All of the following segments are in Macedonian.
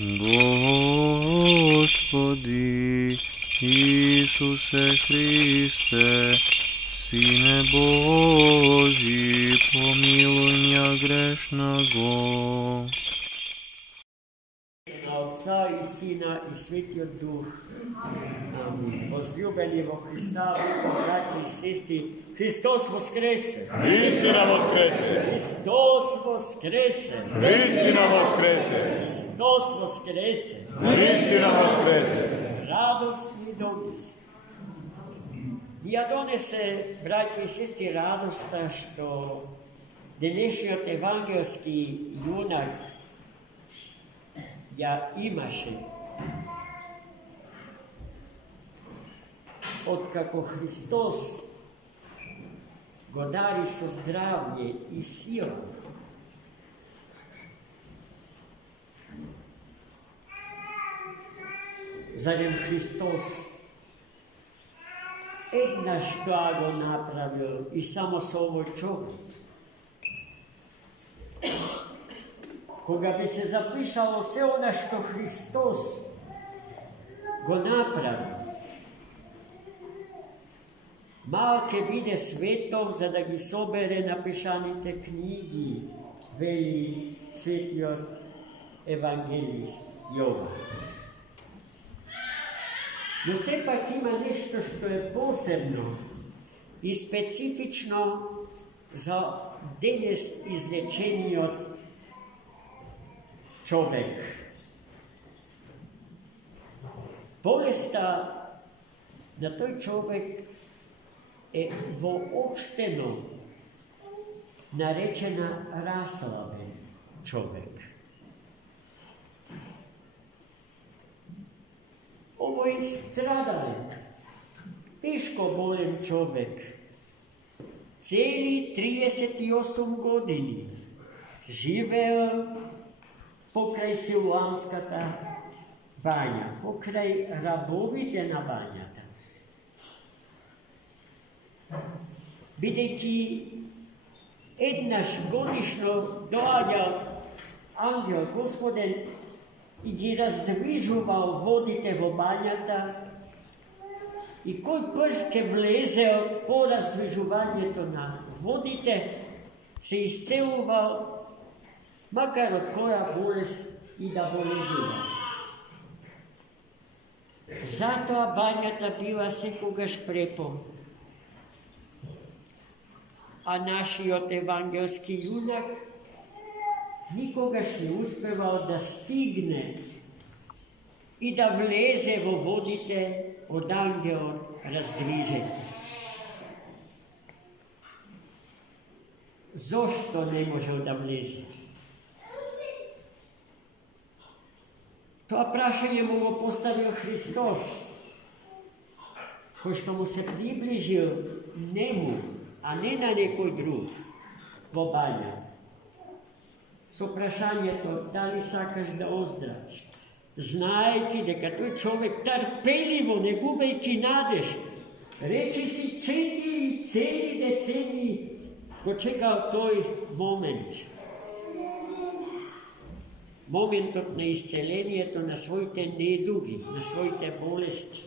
Господи Исусе Христе, Сине Божий, помилуй меня грешного. Отца и Сина и Святия Дух. Амин. Возлюбени во Христа, братья и сестры, Христос воскресе! Истина воскресе! Христос воскресе! Истина воскресе! Христос воскресе! Истина воскресе! Радост ни донесе. Я донесе, братья и сестры, радост, что денешниот евангелски юнак ја имаше откако Христос го дари со здравје и сила. Зарем Христос еднаш тоа го направил и само со овој човек. Кога би се запишало се она што Христос го направи, мал ке биде светов за да ги собере напишаните книги, вели светиот евангелист Јован. Но сепак има нешто што е посебно и специфично за денес излечениот човек. Болеста на тој човек е воопштено наречена расслабен човек. Овој страдален, тешко болен човек, цели 38 години живеел покрај Силуамската бања, покрај рабовите на бањата. Бидејќи еднаш годишно доаѓал ангел Господен и ги раздвижувал водите во бањата, и кој прв ке влезел по раздвижувањето на водите, се исцелувал макар од која болест и да боледува. Затоа бањата била секогаш препон. А нашиот евангелски јунак никогаш не успевал да стигне и да влезе во водите од ангелот раздвижен. Зошто не можел да влезе? Тоа прашање му го поставил Христос, кој што му се приближил нему, а не на некој друг, во бања. Со прашањето, дали сакаш да оздравиш? Знаејќи дека тој човек трпеливо, не губејќи надеж, речи си 4 цели децении го чекал тој момент. Моментот на исцелението на своите недуги, на своите болести.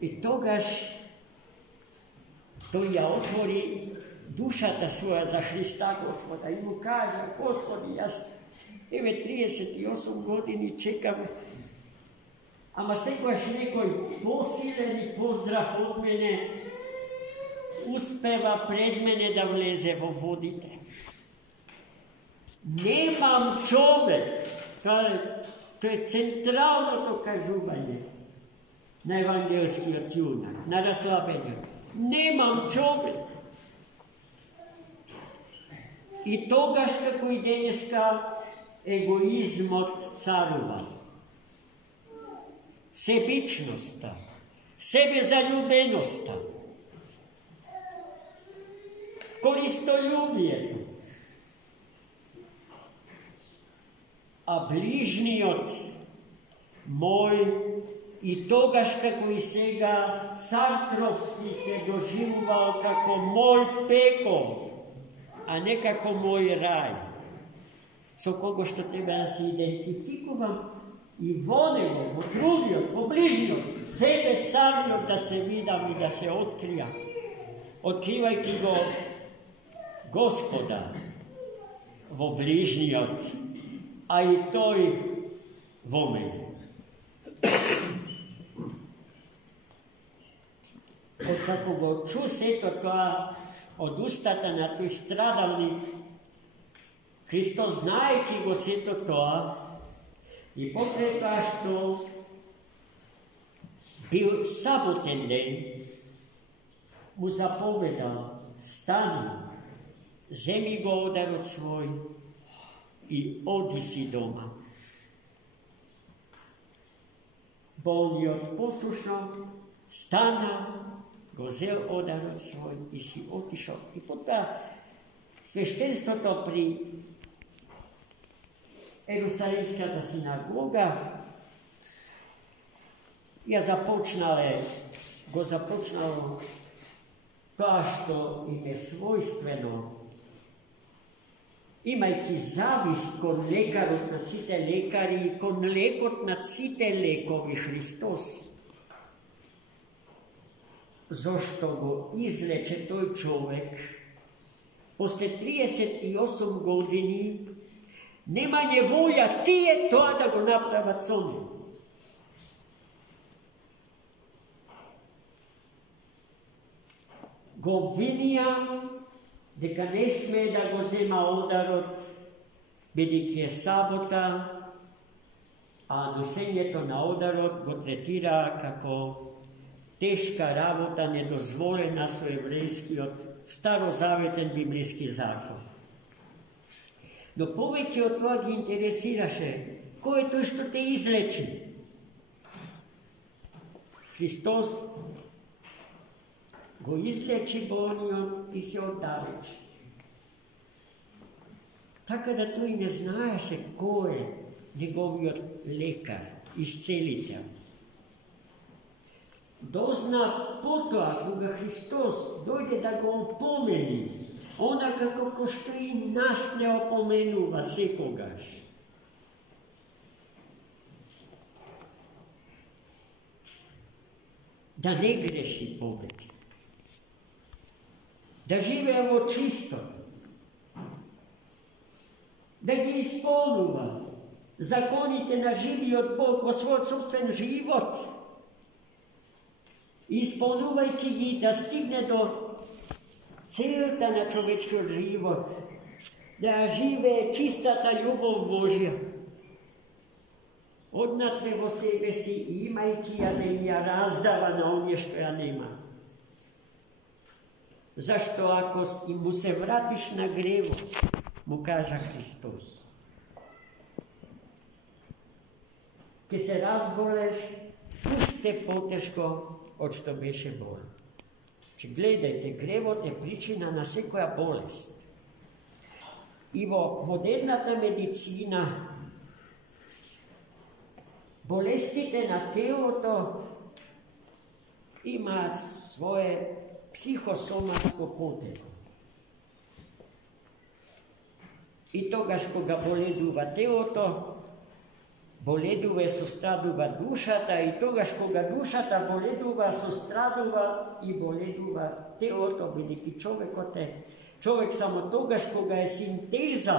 И тогаш тој ја отвори душата своја за Христа Господа и му кажа: Господи, јас 38 години чекам, ама секојаш некој посилен и поздрав од мене успева пред мене да влезе во водите. Немам човек, тоа е централното кажување на евангелскиот јунак, на расслабениот. Немам човек. И тогаш, како и денеска, егоизмот царува. Себичноста, себезалюбеноста, користолюбието. А ближниот мој и тогаш како и сега Сартровски се доживувал како мој пекол, a nekako moj raj, со кого што треба да се идентификувам и во него, во другиот, во ближниот, себе самиот да се видам и да се откријам, откривајќи го Господа во ближниот, а и тој во мене. Откако го чу сето тоа од устата на тој страдалник, Христос, знаејќи го сето тоа, и покрај тоа што бил саботен ден, му заповедал: стани, земи го ударот свој и оди си дома. Болниот послушно стана, го зел ударот свој и си отишол. И потоа свештенството при Ерусалимската синагога го започнало тоа што им е својствено, имајќи завист кон лекарот на сите лекари и кон лекот на сите лекови Христос. Зошто го излече тој човек после 38 години, немање волја тие тоа да го направат со него. Го обвинија дека не смее да го зема ударот, бидејќи е сабота, а носењето на ударот го третира како тешка работа, недозволена со еврејскиот старозаветен библиски закон. Но повеќе од тоа ги интересираше кој е тој што те излечи. Христос го излечи болниот и се оддалечи. Така да тој не знаеше кој е неговиот лекар, исцелител. Дозна потоа, кога Христос дојде да го опомени, онака како што и нас не опоменува секогаш. Да не греши повеќе. Да живее во чисто. Да ги исполнува законите на живиот Бог во својот собствен живот. Исполнувајќи ги да стигне до целта на човечкиот живот, да живее чистата љубов Божја. Однатре во себе си, имајќи ја да им ја раздава на оние што ја нема. Зашто ако му се вратиш на гревот, му кажа Христос, ке се разболеш уште потешко од што беше болен. Че гледајте, гревот е причина на секоја болест. И во модерната медицина болестите на телото имаат свое психосоматско потекло. И тогаш кога боледува телото, боледува и сострадува душата, и тогаш кога душата боледува, сострадува и боледува телото, бидејќи човек само тогаш кога е синтеза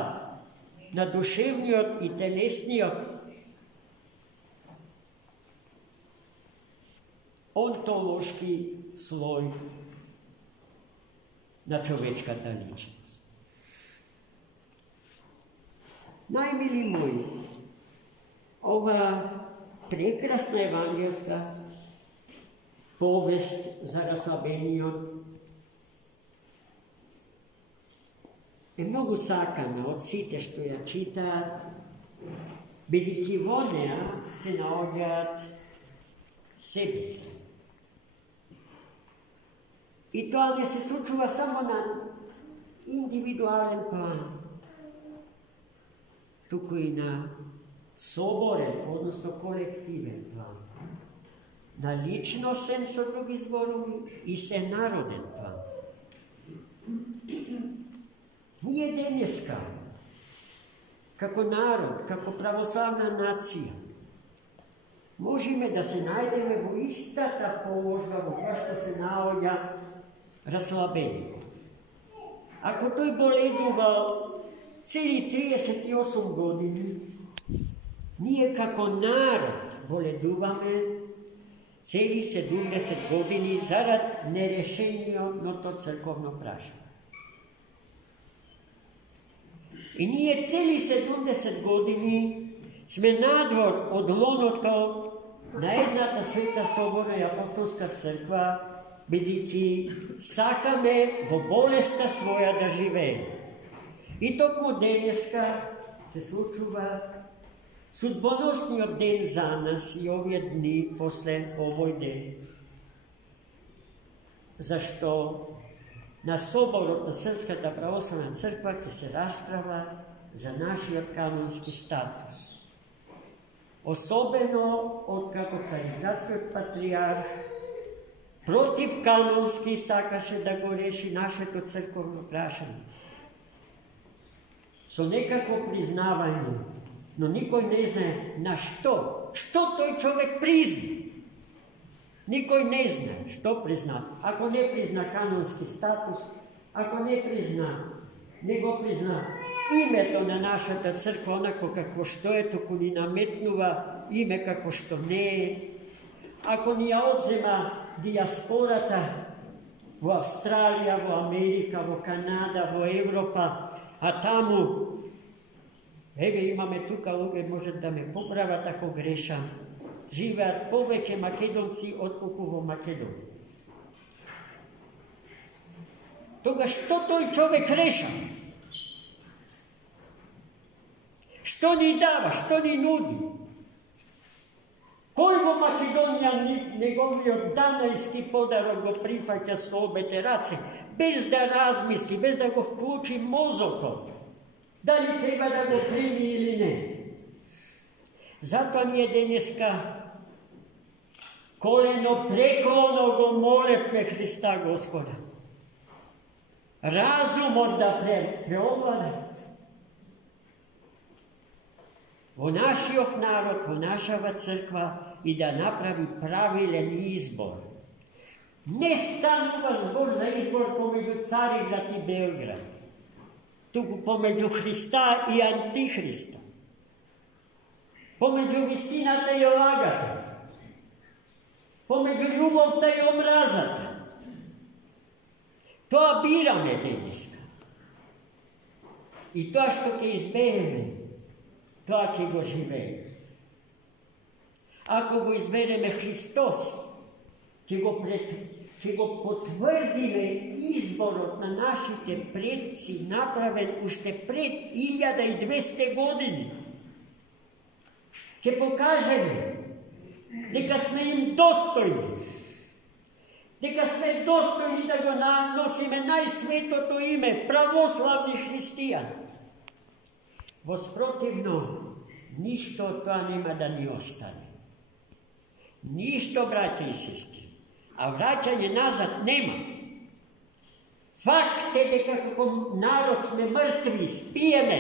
на душевниот и телесниот онтолошки слој на човечката личност. Најмили мои, ова прекрасна евангелска повест за расслабениот е многу сакана од сите што ја читаат, бидејќи во неа се наоѓаат себе си. И тоа не се случува само на индивидуален план, туку и на соборен, односно колективен план. На личносен, со други зборови, и се народен план. Ние денеска, како народ, како православна нација, можеме да се најдеме во истата положба во која што се наоѓа расслабение. Ако тој боледувал цели 38 години, ние како народ боледуваме цели 70 години зарад нерешениот црковно прашање. И ние цели 70 години сме надвор од лоното на едната света соборна и апостолска црква, бидејќи сакаме во болеста своја да живееме. И токму денеска се случува судбоносниот ден за нас и овие дни после овој ден. Зашто на соборот на Српската православна црква ќе се расправа за нашиот канонски статус. Особено од како Цариградскиот патриарх против канонски сакаше да го реши нашето црковно прашање. Со некако признавање, но никој не знае на што. Што тој човек призна? Никој не знае што призна. Ако не призна канонски статус, ако не призна, не го призна името на нашата црква, онако како што е, току ни наметнува име како што не е. Ако ни ја одзема диаспората во Австралија, во Америка, во Канада, во Европа, а таму, еве имаме тука луѓе, можат да ме поправат ако грешам, живеат повеќе македонци отколку во Македонија. Тога што тој човек реша? Што ни дава, што ни нуди? Кој во Македонија неговиот данајски подарок го прифаќа со обете раце, без да размисли, без да го вклучи мозокот, дали треба да го прими или не? Затоа ние денеска колено преклоно го молевме Христа Господа. Разумот да преовладе во нашиот народ, во нашава црква и да направи правилен избор. Не станува збор за избор помеѓу Цариград и Белград, туку помеѓу Христа и Антихриста, помеѓу вистината и лагата, помеѓу љубовта и омразата. Тоа бираме денеска. И тоа што ќе избереме, тоа ќе го живееме. Ако го избереме Христос, ќе го потврдиме изборот на нашите предци, направен уште пред 1200 години. Ќе покажеме дека сме им достојни, дека сме достојни да го носиме најсветото име, православни христијани. Воспротивно, ништо од тоа нема да ни остане. Ништо, браќа и сестри. А враќање назад нема. Факт е дека како народ сме мртви, спиеме,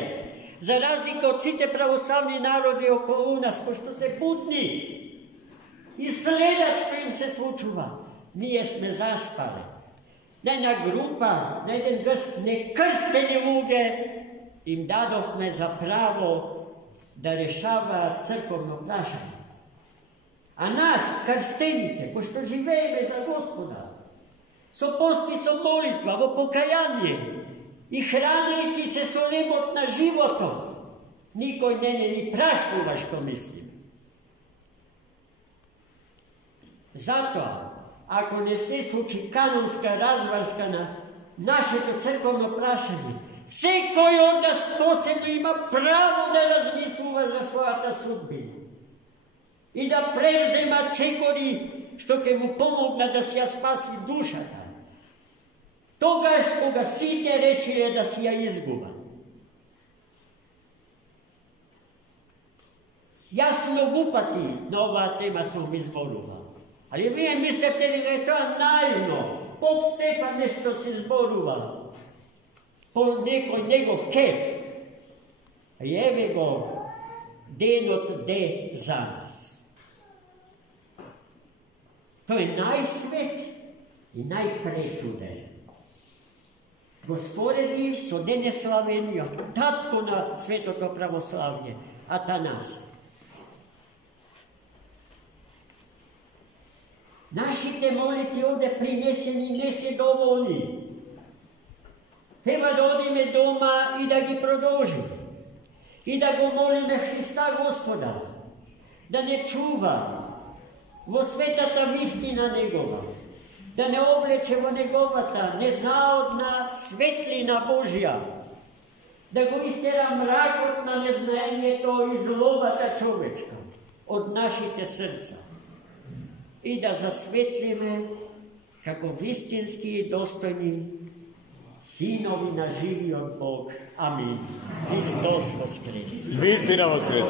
за разлика од сите православни народи околу нас, кои што се будни и следат што им се случува. Ние сме заспале. На една група, на еден грст некрстени луѓе им дадовме за право да решаваат црковно прашање. А нас, крстените, кои што живееме за Господа, со пост и со молитва, во покаяние и хранејќи се со лемот на животот, никој не ни прашува што мислиме. Затоа, ако не се случи канонска разврска на нашето црковно прашање, секој од нас посебно има право да размислува за својата судбина и да превзема чекори што ќе му помогнат да си ја спаси душата. Тогаш кога сите решиле да си ја изгубат. Јас многу пати на оваа тема сум изборувал. Ali вие мислите дека е тоа наивно. Поп Стефан нешто се зборувал. po nekoj njegov kef, jeve go den od de za nas. To je najsvet i najpresuden. Gospodedi so dene Slovenijo, tatko na svetото pravoslavlje, Atanas. Našite moliti ovdje prineseni ne se dovoljni. Treba da odime doma i da gi produžim. I da go molim na Hrista Gospoda, da ne čuva vo svetata vistina njegova, da ne oblečemo njegovata nezaodna svetlina Božja, da go istera mrakot na neznanje to iz zlobata čovečka od našite srca i da zasvetlime kako vistinski i dostojni sinovi na živi od Bog. Amin. Hristos Voskres. Istina Voskres.